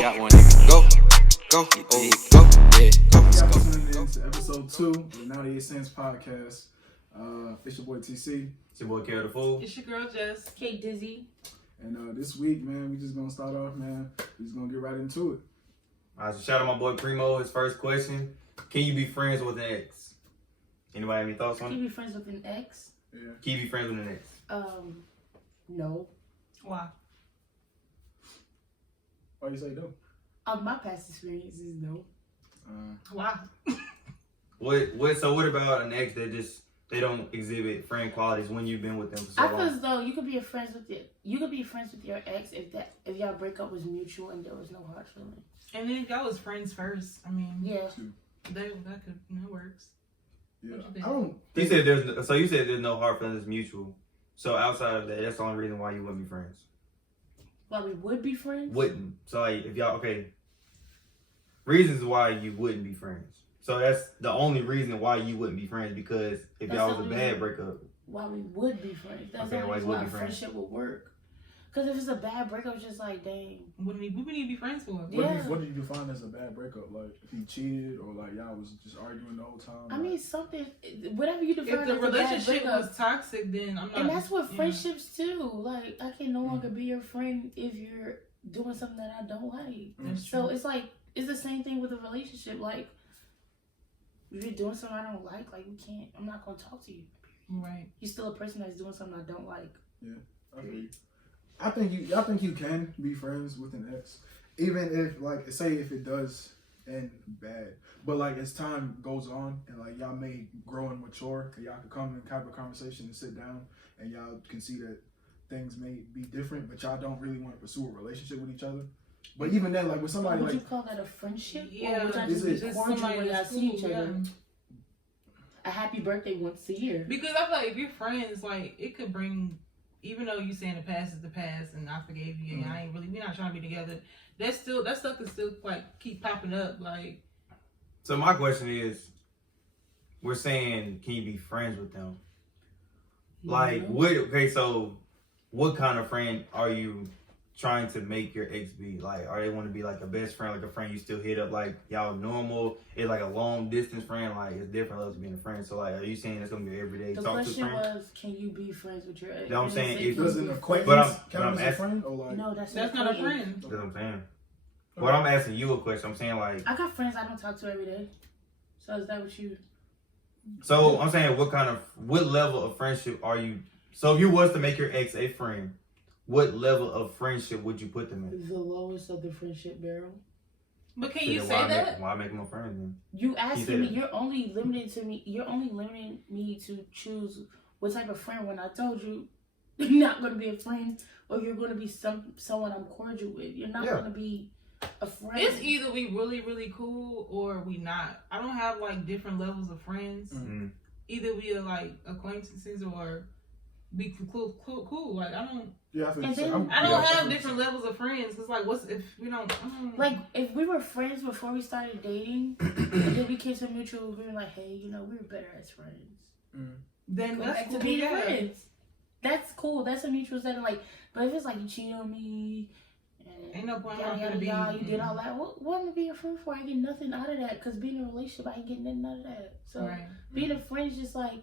Go, got one. Go, go, oh, go, yeah, go. Y'all tuning in to episode 2 of the 98 Cents podcast. It's your boy TC. It's your boy Carol the Fool. It's your girl Jess. Kate Dizzy. And this week, man, we just gonna start off, man. We just gonna get right into it. Alright, so shout out my boy Primo. His first question: can you be friends with an ex? Anybody have any thoughts on Can it? you be friends with an ex? Yeah. Can you be friends with an ex? No. Why? Why you say no? My past experience is no. Why? What about an ex that just they don't exhibit friend qualities when you've been with them for so I feel long? as though you could be friends with your ex if y'all breakup was mutual and there was no hard feeling. And then if y'all was friends first, I mean, Yeah. that works. Yeah. What you think? I don't. You said there's no hard feelings mutual. So outside of that, that's the only reason why you wouldn't be friends. Well, we would be friends. Wouldn't. So like if y'all reasons why you wouldn't be friends. So that's the only reason why you wouldn't be friends, because if That's y'all the was a only bad reason. breakup. Why we would be friends. That's Okay, the why only you why would be friends? friendship would work. Because if it's a bad breakup, it's just like, dang. What do we need to be friends for? Yeah. What do you define as a bad breakup? Like if he cheated or like y'all was just arguing the whole time? I mean, whatever you define If the as a bad relationship breakup. was toxic, then I'm not. And that's what yeah. friendships too. Like, I can no longer be your friend if you're doing something that I don't like. That's So true. it's like, it's the same thing with a relationship. Like, if you're doing something I don't like, I'm not going to talk to you. Right. You're still a person that's doing something I don't like. I think you can be friends with an ex, even if like say if it does end bad. But like as time goes on and like y'all may grow and mature, and y'all can come and have a conversation and sit down, and y'all can see that things may be different, but y'all don't really want to pursue a relationship with each other. But even then, like with somebody Would you like call that a friendship? Yeah. Or would y'all Is just it- be cordial when y'all see each yeah. other? A happy birthday once a year. Because I feel like if you're friends, like it could bring, even though you saying the past is the past and I forgave you and we're not trying to be together. That stuff can still like keep popping up. Like, So my question is, we're saying, can you be friends with them? Like, so what kind of friend are you trying to make your ex be? Like, are they want to be like a best friend, like a friend you still hit up, like y'all normal? It's like a long distance friend, like it's different levels of being a friend. So like, are you saying it's gonna be everyday The talk to question friend? was, can you be friends with your ex? You know what I'm saying? If- does an acquaintance But I'm count as a asking- friend or like No, that's not a friend. That's what I'm saying. But I'm asking you a question. I'm saying like, I got friends I don't talk to every day. So is that what you... so I'm saying what level of friendship are you? So if you was to make your ex a friend, what level of friendship would you put them in? The lowest of the friendship barrel. but can So you then say that? why make them a friend then? You said asking me, it. you're only limiting me to choose what type of friend when I told you you're not going to be a friend or you're going to be someone I'm cordial with. You're not going to be a friend. It's either we really, really cool or we not. I don't have like different levels of friends. Mm-hmm. Either we are like acquaintances or be cool. Like I don't. yeah, I think And so. then- I don't have different levels of friends. Cause like, what's if we don't? Like, if we were friends before we started dating, and then we came to a mutual agreement, like, hey, we were better as friends. then Go that's back cool. to being Yeah. friends. That's cool. That's a mutual setting. Like, but if it's like you cheat on me, and Ain't no point. I'm yada, not yada, gonna be. yada, you did all that. What am I being a friend for? I get nothing out of that. Cause being in a relationship, I ain't getting nothing out of that. So Right. being a friend is just like,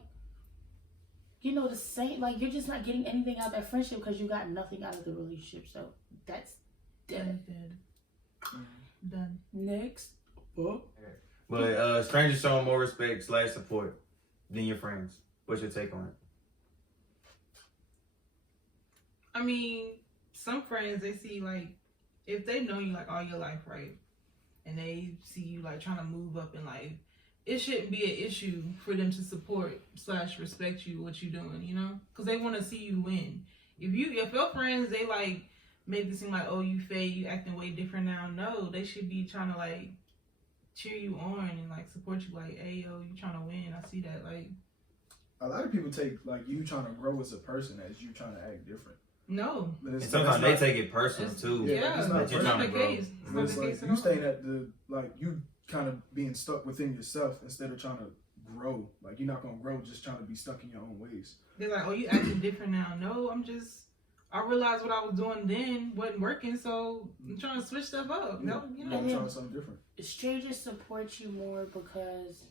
the same. Like you're just not getting anything out of that friendship because you got nothing out of the relationship. So that's dead. Done. Next. But strangers showing more respect / support than your friends. What's your take on it? I mean, some friends they see like if they know you like all your life, right, and they see you like trying to move up in life, it shouldn't be an issue for them to support / respect you what you're doing, because they want to see you win. If your friends they like make it seem like, oh, you fade, you acting way different now. No, they should be trying to like cheer you on and like support you. Like, hey, yo, you trying to win? I see that. Like, a lot of people take like you trying to grow as a person as you trying to act different. no. But And sometimes they not- take it personal too. Yeah, it's not it's personal, not the bro. case. It's But not it's the like case at you all. staying at the like you kind of being stuck within yourself instead of trying to grow. Like you're not gonna grow just trying to be stuck in your own ways. They're like, oh, you acting different now. No, I realized what I was doing then wasn't working, so I'm trying to switch stuff up. No, you know. I'm trying something different. Strangers support you more because,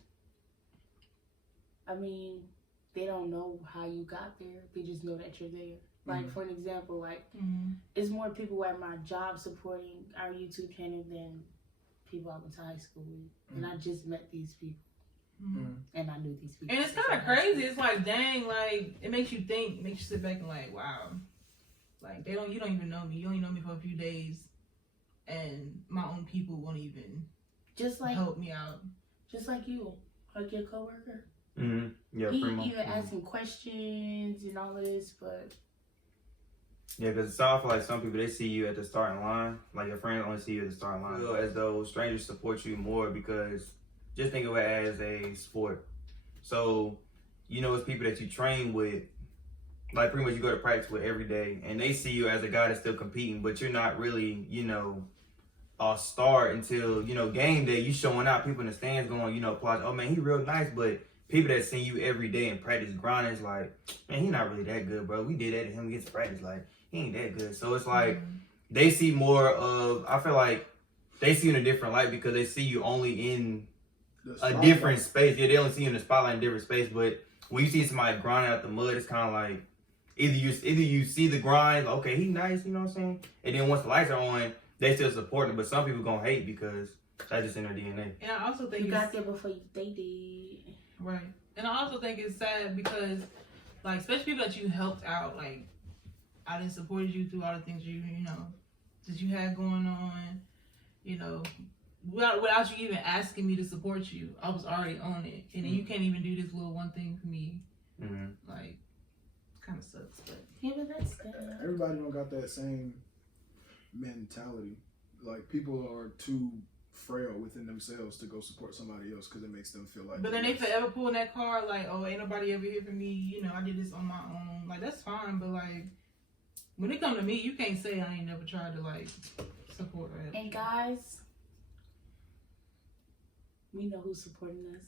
I mean, they don't know how you got there. They just know that you're there. Like, for an example, like, it's more people at my job supporting our YouTube channel than people I went to high school with. And I just met these people. And I knew these people. And it's kind of crazy. It's like, dang, like, it makes you think, makes you sit back and like, wow. Like, you don't even know me. You only know me for a few days. And my own people won't even just like help me out. Just like you. Like your coworker. Yeah, he pretty much. even asking questions and all of this, but yeah, because I feel like some people, they see you at the starting line. Like, your friends only see you at the starting line. Feel as though strangers support you more because just think of it as a sport. So, you know, it's people that you train with, like, pretty much you go to practice with every day, and they see you as a guy that's still competing, but you're not really, you know, a star until, you know, game day. You showing out, people in the stands going, you know, applaud, oh man, he real nice, but people that see you every day in practice grinding is like, man, he not really that good, bro. We did that to him against practice, like, he ain't that good. So it's like, they see more of, I feel like they see you in a different light because they see you only in a different space. Yeah, they only see you in the spotlight in a different space, but when you see somebody grinding out the mud, it's kind of like, either you see the grind, okay, he nice, you know what I'm saying? And then once the lights are on, they still support him, but some people gonna hate because that's just in their DNA. And I also think you got there before they did. Right. And I also think it's sad because, like, especially people that you helped out, like, I didn't support you through all the things you know, that you had going on, you know, without you even asking me to support you. I was already on it. And then you can't even do this little one thing for me. Like, kind of sucks, but yeah, but that's good. Everybody don't got that same mentality. Like, people are too frail within themselves to go support somebody else because it makes them feel like. But then they forever pull that card like, oh, ain't nobody ever here for me. You know, I did this on my own. Like, that's fine, but like, when it come to me, you can't say I ain't never tried to like support or help. And guys, we know who's supporting us.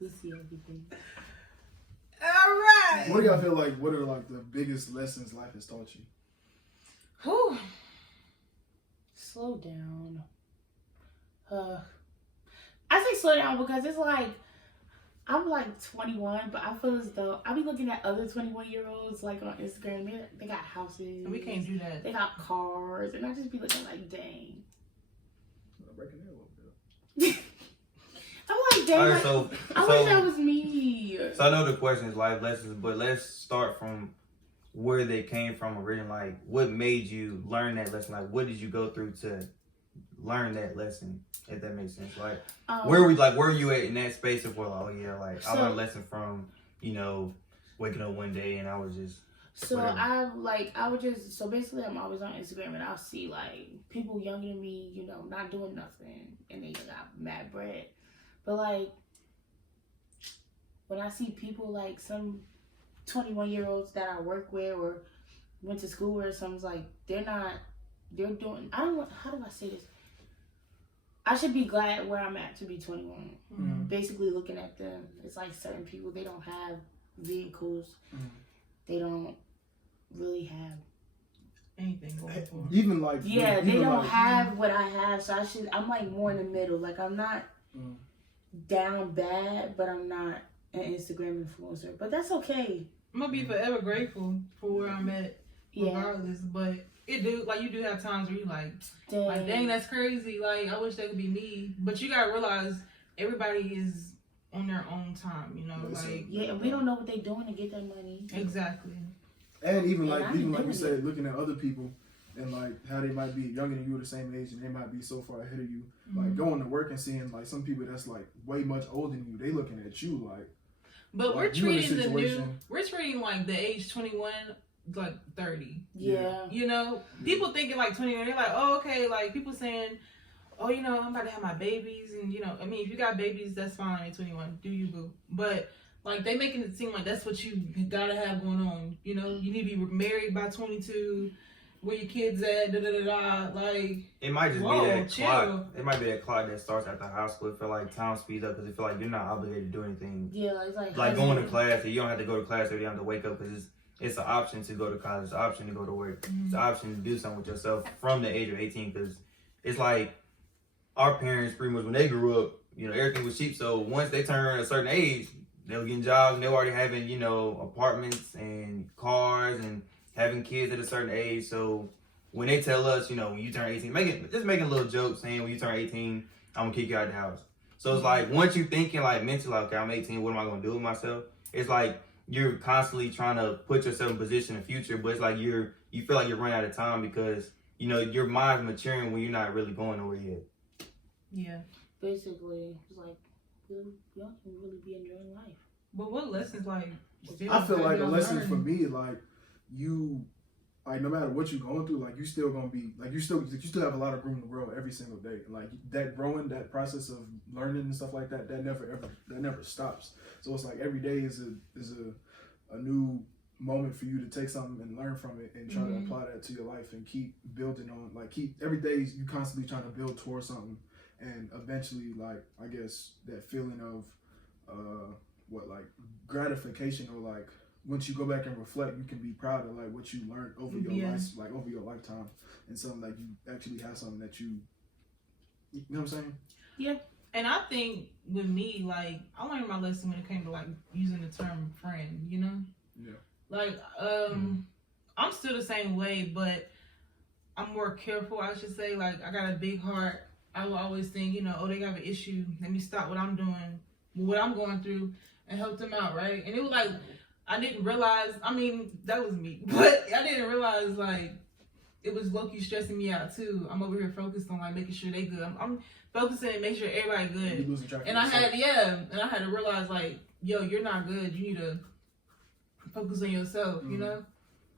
We see everything. All right. What do y'all feel like? What are like the biggest lessons life has taught you? Whew. Slow down. I say slow down because it's like I'm like 21, but I feel as though I be looking at other 21-year-olds like on Instagram. They got houses. We can't do that. They got cars, and I just be looking like, dang. I'm breaking it a little bit. I'm like, dang. Alright, I wish that was me. So I know the question is life lessons, but let's start from where they came from originally. Like, what made you learn that lesson? Like, what did you go through to learn that lesson? If that makes sense. Like, where were you at in that space of, well, oh yeah, like, I learned a lesson from, you know, waking up one day and I was just. So so basically I'm always on Instagram and I'll see like people younger than me, you know, not doing nothing and they got mad bread. But like when I see people like some 21-year-olds that I work with or went to school with or something, like how do I say this? I should be glad where I'm at to be 21. Basically looking at them, it's like certain people, they don't have vehicles. They don't really have anything going for them. Even like they don't have what I have, so I'm like more in the middle. Like I'm not down bad, but I'm not an Instagram influencer. But that's okay. I'm gonna be forever grateful for where I'm at, regardless. But you do have times where you like, dang, that's crazy. Like, I wish that could be me. But you gotta realize everybody is on their own time, you know, like and we don't know what they're doing to get that money. Exactly. And even like you said, looking at other people and like how they might be younger than you, the same age, and they might be so far ahead of you. Like going to work and seeing like some people that's like way much older than you, they looking at you like. But we're treating like the age 21 like 30. Yeah. You know, people thinking like 21, they're like, oh, okay, like people saying, oh, you know, I'm about to have my babies, and you know, I mean, if you got babies, that's fine at 21, do you, boo? But like they making it seem like that's what you gotta have going on. You know, you need to be married by 22. Where your kids at? Da da da da. Like it might just be that clock. It might be that clock that starts after high school. It feel like time speeds up because it feel like you're not obligated to do anything. Yeah, like going to class. You don't have to go to class every day. You don't have to wake up because it's an option to go to college, it's an option to go to work, it's an option to do something with yourself from the age of 18. Because it's like our parents, pretty much when they grew up, you know, everything was cheap. So once they turn a certain age, they were getting jobs and they were already having, you know, apartments and cars and having kids at a certain age. So when they tell us, you know, when you turn 18, making a little joke saying when you turn 18, I'm gonna kick you out of the house. So it's like once you thinking like mentally, like, okay, I'm 18, what am I gonna do with myself? It's like you're constantly trying to put yourself in position in the future, but it's like you feel like you're running out of time because, you know, your mind's maturing when you're not really going nowhere yet. Yeah. Basically, it's like y'all can really be enjoying life. But what lessons like? I feel like a y'all lesson learn? for me, like you, like no matter what you're going through, like you still gonna be like you still have a lot of room to grow every single day. Like that growing, that process of learning and stuff like that, that never stops. So it's like every day is a new moment for you to take something and learn from it and try to apply that to your life and keep building on. Like every day you constantly trying to build towards something, and eventually, like I guess that feeling of like gratification, or like once you go back and reflect, you can be proud of like what you learned over your life, like over your lifetime, and something like you actually have something that you know what I'm saying? Yeah. And I think with me, like I learned my lesson when it came to like using the term friend, you know? Yeah. Like, I'm still the same way, but I'm more careful, I should say. Like, I got a big heart. I will always think, you know, oh, they got an issue. Let me stop what I'm doing, what I'm going through, and help them out, right? And it was like, I didn't realize, I mean, that was me, but I didn't realize, like, it was low-key stressing me out, too. I'm over here focused on, like, making sure they good. I'm focusing and make sure everybody good. You're losing track of And I yourself. had to realize, like, yo, you're not good. You need to focus on yourself, you know?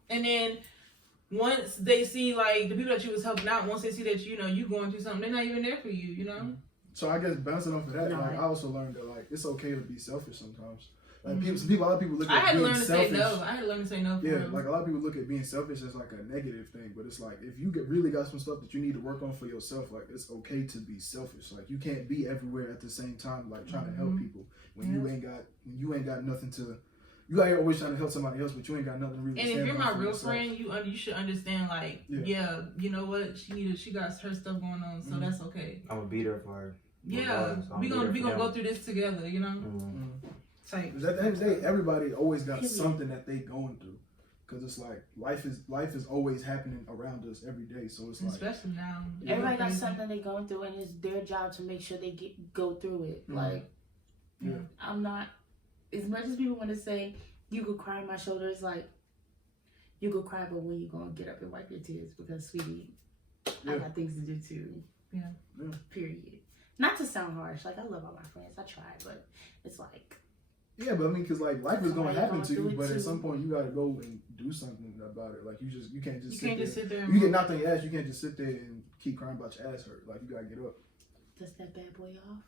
And then once they see, like, the people that you was helping out, once they see that, you know, you going through something, they're not even there for you, you know? So I guess bouncing off of that, No. like I also learned that like it's okay to be selfish sometimes. Like a lot of people look I at had to being learn to selfish. say no. I had to learn to say no for Yeah, real. like a lot of people look at being selfish as like a negative thing, but it's like if you really got some stuff that you need to work on for yourself, like it's okay to be selfish. Like you can't be everywhere at the same time, like trying to help people when you ain't got nothing to. You like always trying to help somebody else, but you ain't got nothing really. And to if stand you're on my for real yourself. friend, you should understand, like, yeah, you know what? She got her stuff going on, so that's okay. I'm gonna be there for her. Yeah, we gonna go through this together, you know. Like, Because at the end of the day, everybody always got something that they going through. Because it's like life is always happening around us every day. So it's like especially now. Everybody got something they're going through, and it's their job to make sure they go through it. Like, I'm not, as much as people want to say, you could cry on my shoulder, it's like, you could cry, but when you going to get up and wipe your tears? Because, sweetie, I got things to do too. Yeah. Period. Not to sound harsh. Like, I love all my friends. I try, but it's like. yeah, but I mean, because like life is going to happen to you, but too. at some point you got to go and do something about it. Like you can't just sit there. You get knocked on your ass. You can't just sit there and keep crying about your ass hurt. Like you got to get up. Dust that bad boy off.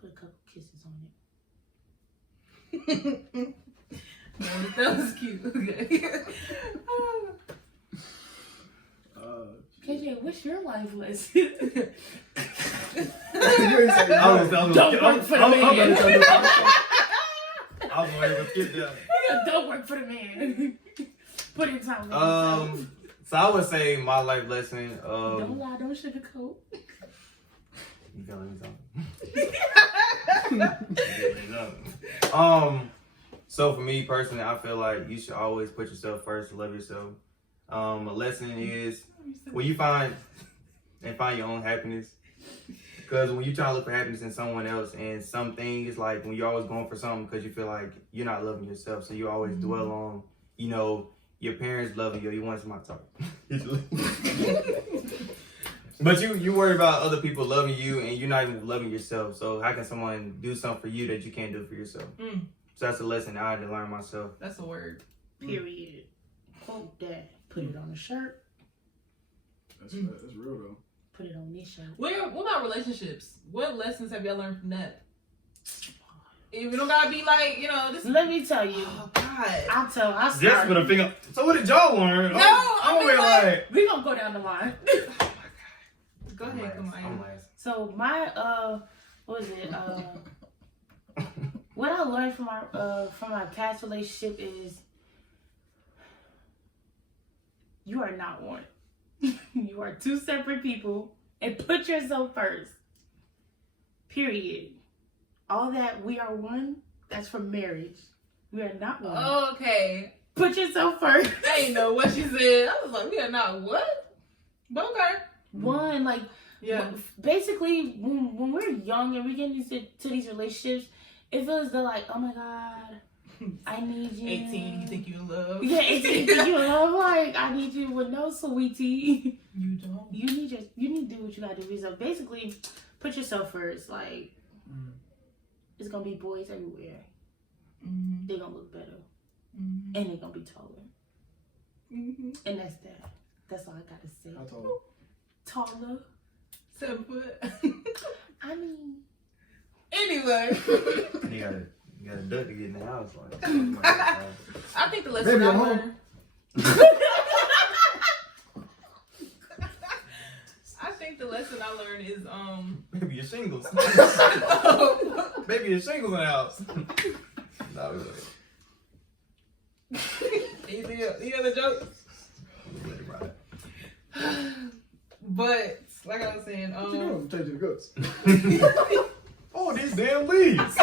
Put a couple kisses on it. That was cute. Okay. KJ, what's your life lesson? Don't work for the man. I was waiting to skip that. Don't work for the man. Put in time. So I would say my life lesson. Don't lie, don't sugarcoat. You feeling something? So for me personally, I feel like you should always put yourself first, love yourself. A lesson is when you find your own happiness. Because when you try to look for happiness in someone else, and something is like when you're always going for something because you feel like you're not loving yourself, so you always dwell on, you know, your parents loving you. You want somebody to talk. But you worry about other people loving you, and you're not even loving yourself. So how can someone do something for you that you can't do for yourself? So that's a lesson I had to learn myself. That's a word. Period. Quote that. Put it on a shirt. That's real though. Put it on this shirt. What about relationships? What lessons have y'all learned from that? If you don't gotta be like, you know, this. Let me tell you. Oh God. I'll Just start. put a finger. So what did y'all learn? No, I'm I mean, like, We gonna go down the line. Go ahead, come on. I'm last. So my what was it? What I learned from my past relationship is You are not one. You are two separate people, and put yourself first. Period. All that we are one, that's for marriage. We are not one. Okay. Put yourself first. I didn't know what she said. I was like, we are not what? But okay. One, like, Yeah. basically, when we're young and we get into these relationships, it feels like, oh my God, I need you. 18, you think you in love? Yeah, 18, you think you in love. Like, I need you with no sweetie. You don't. You need to do what you gotta do. So basically, put yourself first. Like, it's gonna be boys everywhere. Mm-hmm. They're gonna look better. Mm-hmm. And they're gonna be taller. Mm-hmm. And that's that. That's all I gotta say. How tall? Taller. 7 foot. I mean, Anyway. You gotta duck to get in the house. Like, I think the lesson Baby, I I'm home. learned. I think the lesson I learned is Baby, you're shingles. Baby, you're shingles in the house. No, any other jokes? let it ride. But like I was saying, What you doing? I'm changing the guts. Oh, these damn leaves.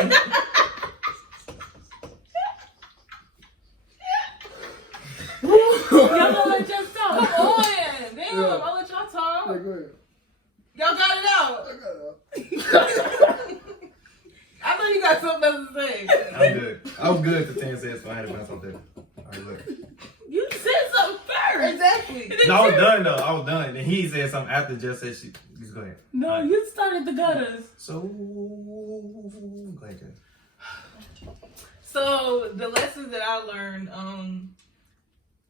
y'all gonna let just come talk. on, damn, Yeah. I'll let y'all talk. Hey, go ahead. Y'all got it out. I got it. I know you got something else to say. I'm good. I was good to 10 cents, so I had to find something. All right, look. You said something first. Exactly. No, I was done though. I was done. And he said something after Jess said she. Just go ahead. No, All right. you started the gutters. So go ahead, Jess. So the lessons that I learned,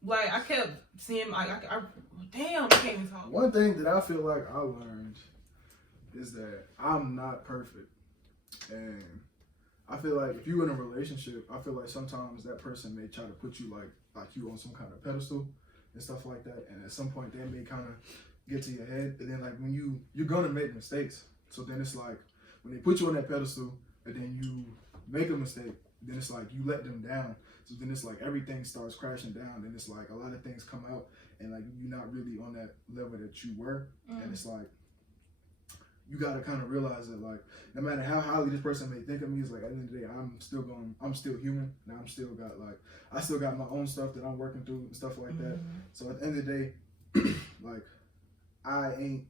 like I kept seeing, like I damn, I can't even talk. One thing that I feel like I learned is that I'm not perfect. And I feel like if you're in a relationship, I feel like sometimes that person may try to put you like you on some kind of pedestal and stuff like that. And at some point they may kind of get to your head. And then like when you're gonna make mistakes. So then it's like when they put you on that pedestal and then you make a mistake, then it's like you let them down. So then it's like everything starts crashing down. And it's like a lot of things come out and like you're not really on that level that you were. And it's like you gotta kind of realize that like no matter how highly this person may think of me, it's like at the end of the day I'm still human. And I still got my own stuff that I'm working through and stuff like that. So at the end of the day, like I ain't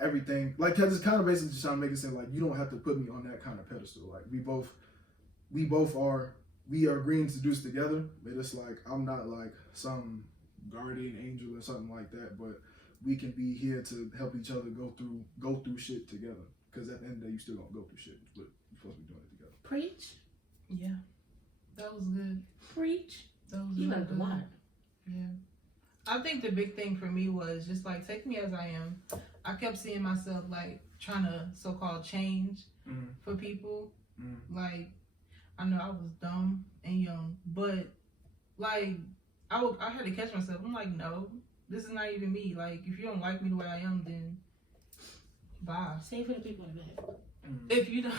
everything, like cause it's kind of basically just trying to make it seem like you don't have to put me on that kind of pedestal. Like we are agreeing to do this together, but it's like I'm not like some guardian angel or something like that, but we can be here to help each other go through shit together. Because at the end of the day, you still gonna go through shit, but you're supposed to be doing it together. Preach. Yeah, that was good. Preach. That was You really learned a good. lot. Yeah. I think the big thing for me was just like take me as I am. I kept seeing myself like trying to so-called change for people. Like I know I was dumb and young, but like I had to catch myself. I'm like, no, this is not even me. Like if you don't like me the way I am, then bye. Say it for the people in the back. If you don't,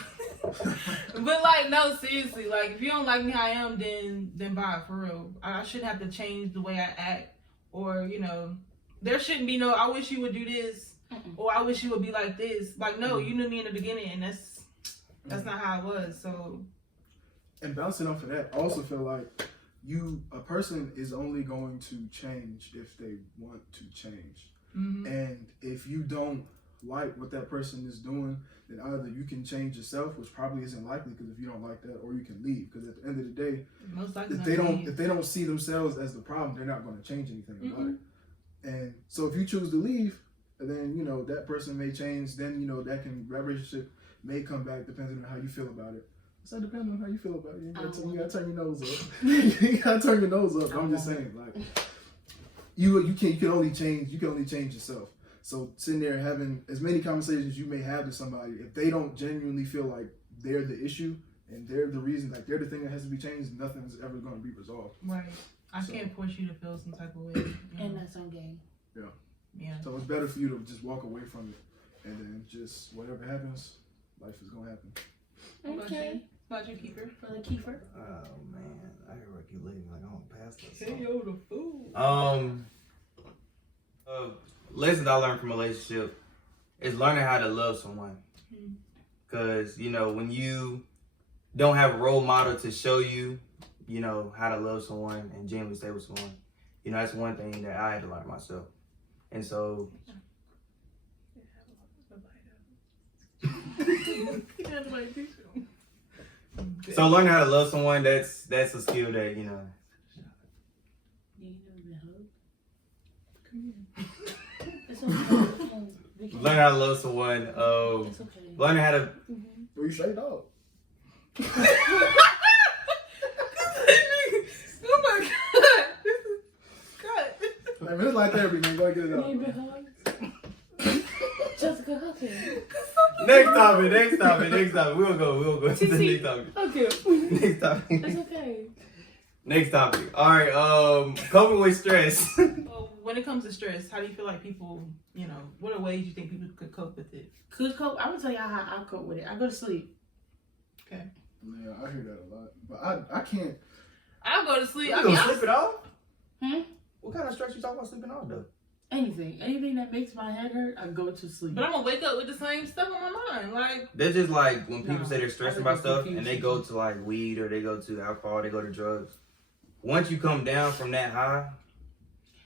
but like no, seriously, like if you don't like me how I am, then bye, for real. I shouldn't have to change the way I act, or you know, there shouldn't be no. I wish you would do this, or I wish you would be like this. Like no, you knew me in the beginning, and that's not how it was. So, and bouncing off of that, I also feel like a person is only going to change if they want to change, and if you don't like what that person is doing, then either you can change yourself, which probably isn't likely because if you don't like that, or you can leave because at the end of the day, most likely if they don't see themselves as the problem, they're not going to change anything about it. And so if you choose to leave, then you know that person may change. Then you know that relationship may come back depending on how you feel about it. So depending on how you feel about it, you gotta turn your nose up. You gotta turn your nose up. I'm just saying, like you can only change yourself. So sitting there having as many conversations you may have with somebody, if they don't genuinely feel like they're the issue and they're the reason, like they're the thing that has to be changed, nothing's ever going to be resolved. Right. I can't force you to feel some type of way. You know? And that's on game. Yeah. So it's better for you to just walk away from it, and then just whatever happens, life is going to happen. Okay. About you, Keeper. For the Kiefer. Oh man, I hear what you leaving like I don't pass this. Hey yo, the food. Lessons I learned from a relationship is learning how to love someone. Because, you know, when you don't have a role model to show you, you know, how to love someone and genuinely stay with someone, you know, that's one thing that I had to learn myself. And so... So learning how to love someone, that's a skill that, you know. It's okay. Learn how to love someone. It's okay. Learning how to... Well, you straight up. Oh my god, this is good. Like, it's like therapy, man. Go get it up. Maybe hugs. Jessica, hug him. Next topic. We'll go to the next topic. Okay. Next topic. It's okay. Next topic. All right. Coping with stress. Well, when it comes to stress, how do you feel like people, you know, what are ways you think people could cope with it? Could cope? I'm gonna tell y'all how I cope with it. I go to sleep. Okay. Yeah, I hear that a lot, but I can't. I'll go to sleep. You I gonna mean, sleep it off? Hmm? What kind of stress you talking about sleeping off though? Anything that makes my head hurt, I go to sleep. but I'm gonna wake up with the same stuff on my mind. Like, They're just like when people No, say they're stressed I about think stuff it's and they go to like weed or they go to alcohol, they go to drugs. Once you come down from that high,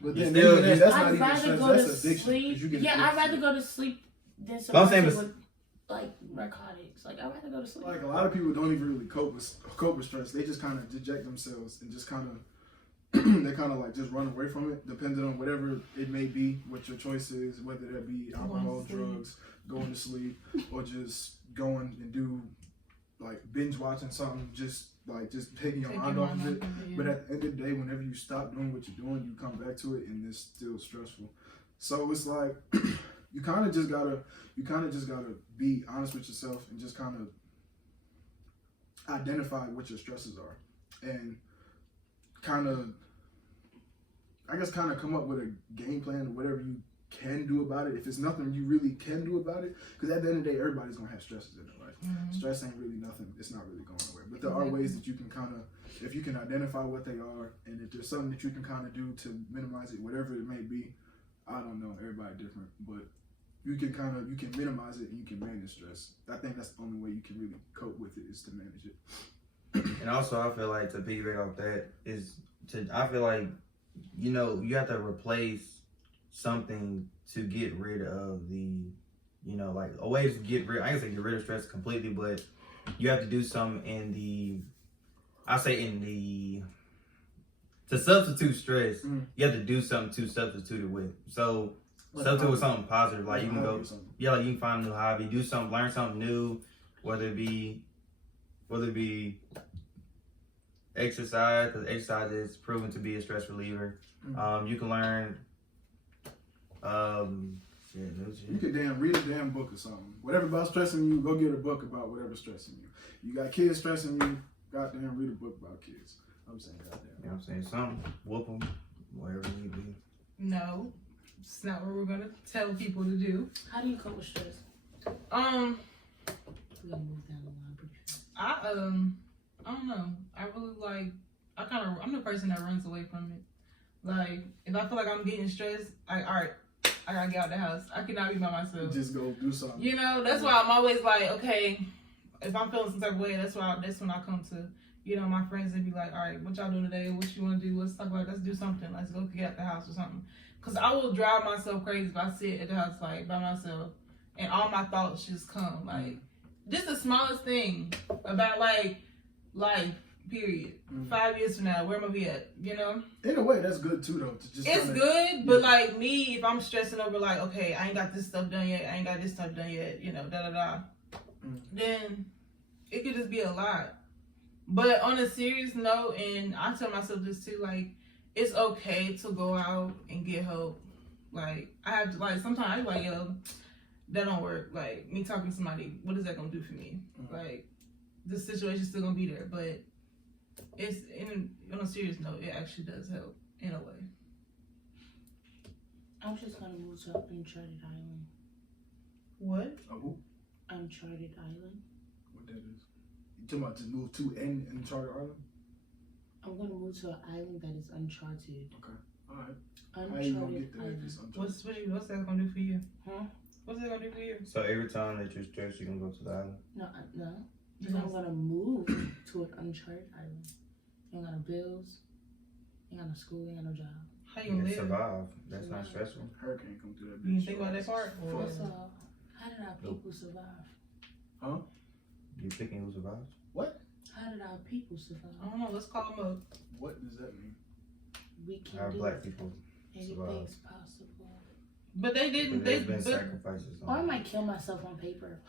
But You then still- even then, that's not I'd even rather stress. go That's to addiction. 'cause sleep. you get Yeah, I'd addicted rather to it. go to sleep than But I'm somebody saying with like narcotics. Like I'd rather go to sleep. Like a lot of people don't even really cope with stress. They just kind of deject themselves and just kind of they kind of like just run away from it, depending on whatever it may be, what your choice is, whether that be alcohol, drugs, going to sleep, or just going and do like binge watching something, just taking your mind off of it. But at the end of the day, whenever you stop doing what you're doing, you come back to it, and it's still stressful. So it's like you kind of just gotta be honest with yourself and just kind of identify what your stresses are, and kind of come up with a game plan or whatever you can do about it. If it's nothing you really can do about it, because at the end of the day, everybody's gonna have stresses in their life. Stress ain't really nothing. It's not really going away. But there are ways that you can kind of, if you can identify what they are, and if there's something that you can kind of do to minimize it, whatever it may be. I don't know. Everybody different, but you can minimize it and you can manage stress. I think that's the only way you can really cope with it is to manage it. and also I feel like to piggyback off that I feel like, you know, you have to replace something to get rid of the, you know, like a way to get rid. I ain't say get rid of stress completely, but you have to do something to substitute stress. You have to do something to substitute it with. So substitute with something positive, like you can go, like you can find a new hobby, do something, learn something new, whether it be exercise, because exercise is proven to be a stress reliever. You can learn. You could read a damn book or something. Whatever about stressing you, go get a book about whatever's stressing you. You got kids stressing you, goddamn read a book about kids. I'm saying goddamn. You know what I'm saying? Something, whoop them, whatever you need to be. No, it's not what we're gonna tell people to do. How do you cope with stress? We're gonna move down the line pretty fast. I don't know. I really I'm the person that runs away from it. Like, if I feel like I'm getting stressed, all right, I gotta get out the house. I cannot be by myself. Just go do something. You know, that's why I'm always like, okay, if I'm feeling some type of way, that's when I come to, you know, my friends and be like, all right, what y'all doing today? What you want to do? Let's talk about it. Let's do something. Let's go get out the house or something. Because I will drive myself crazy if I sit at the house, like, by myself, and all my thoughts just come. Like, just the smallest thing about, like, life, period. 5 years from now, where am I be at, you know? In a way, that's good, too, though. To just it's good, but, like, me, if I'm stressing over, like, okay, I ain't got this stuff done yet, I ain't got this stuff done yet, you know, then it could just be a lot. But on a serious note, and I tell myself this, too, like, it's okay to go out and get help. Like, I have to, like, sometimes I'm like, yo, that don't work. Like, me talking to somebody, what is that gonna do for me? Like, this situation's still gonna be there, but it's, on a serious note, it actually does help in a way. I'm just gonna move to Uncharted Island. What? Oh, Uncharted Island. what that is? You talking about just move to Uncharted Island? I'm gonna move to an island that is uncharted. Okay. Alright. How you gonna get there if it's uncharted? What's that gonna do for you? Huh? What's that gonna do for you? So every time that you're stressed, you're gonna go to the island. No. Because I'm gonna move to an uncharted island. You ain't got no bills. You ain't got no school. You ain't got no job. How you You gonna can live? survive. That's not stressful. Hurricane come through that bitch. You didn't think about that part? Or? First of all, how did our people survive? You picking who survives? How did our people I survive? don't know. Let's call them up. What does that mean? We can Our do black it. people. Anything's possible. But they didn't. But They there's been but sacrifices. Or I might kill myself on paper.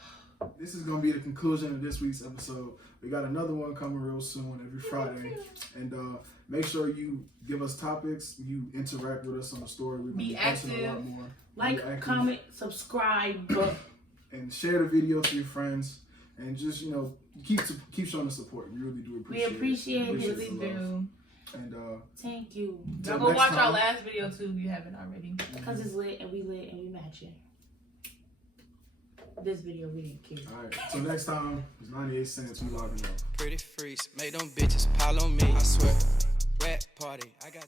This is gonna be the conclusion of this week's episode. We got another one coming real soon, every Friday. And make sure you give us topics. You interact with us on the story. We're gonna Be posting a active. lot more. Like, Be active. comment, subscribe. And share the video to your friends. And just, keep showing the support. We really do We appreciate appreciate it. it. really the love. do. And Thank you. till Y'all go next watch our time. last video too if you haven't already. Because it's lit and we matching. This video we didn't care. All right. Till next time, it's 98 cents. We logging off. Pretty freaks, make them bitches pile on me. I swear, rap party, I got.